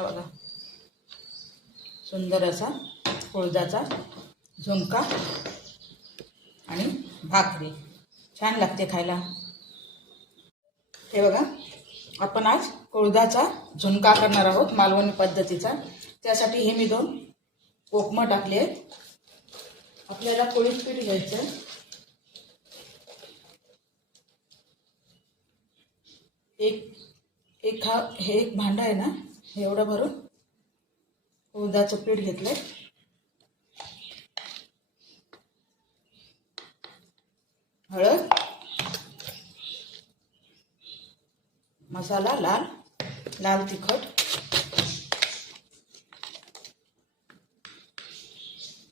हा बघा, सुंदर असा कुळथाचा झुणका आणि भाकरी छान लागते खायला। हे बघा, आपण आज कुळथाचा झुणका करणार आहोत मालवणी पद्धतीचा। त्यासाठी हे मी 2 कोकमं टाकले आहेत। आपल्याला कुळीत पीठ घ्यायचं आहे। हे एक भांडा आहे ना, हे एवढं भरून कुळथाचं पीठ घेतलंय। हळद, मसाला लाल तिखट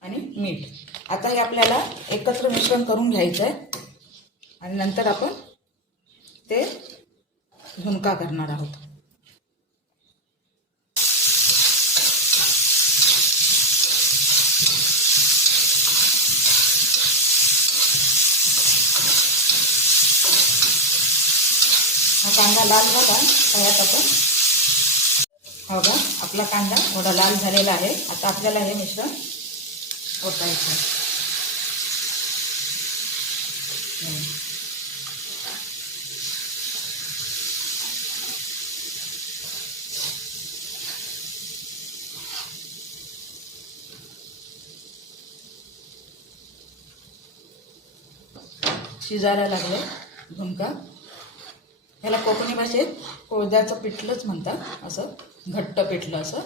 आणि मीठ। आता हे आपल्याला एकत्र मिश्रण करून घ्यायचं आहे आणि नंतर आपण ते झुणका करणार आहोत। हा कांदा लाल झाला त्यात आपण बघा, आपला कांदा थोडा लाल झालेला आहे। आता आपल्याला हे मिश्रण ओतायचं आहे। शिजायला लागले झुणका। ह्याला कोकणी भाषेत कुळथाचं पिठलंच म्हणतात, असं घट्ट पिठलं असं।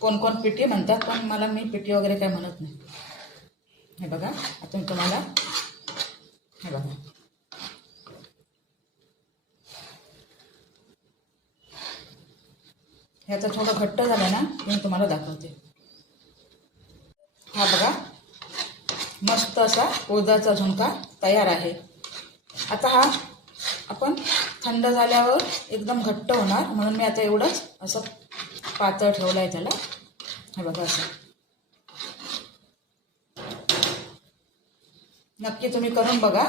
कोण कोण पिठी म्हणतात, पण मी पिठी वगैरे काय म्हणत नाही। हे बघा, आता मी तुम्हाला हे बघा, हे आता थोडं घट्ट झालं ना, मी तुम्हाला दाखवते। हा बघा, मस्त असा कुळथाचा झुणका तयार आहे। आता हा आपण थंड झाल्यावर एकदम घट्ट होणार, म्हणून मी आता एवढंच असं पातळ ठेवलं आहे त्याला। हे बघा, असं नक्की तुम्ही करून बघा।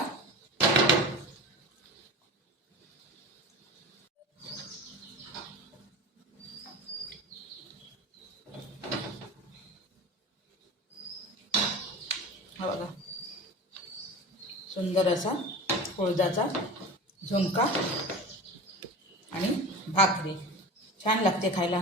हा बघा, सुंदर असा कुळथाचा झुणका आणि भाकरी छान लागते खायला।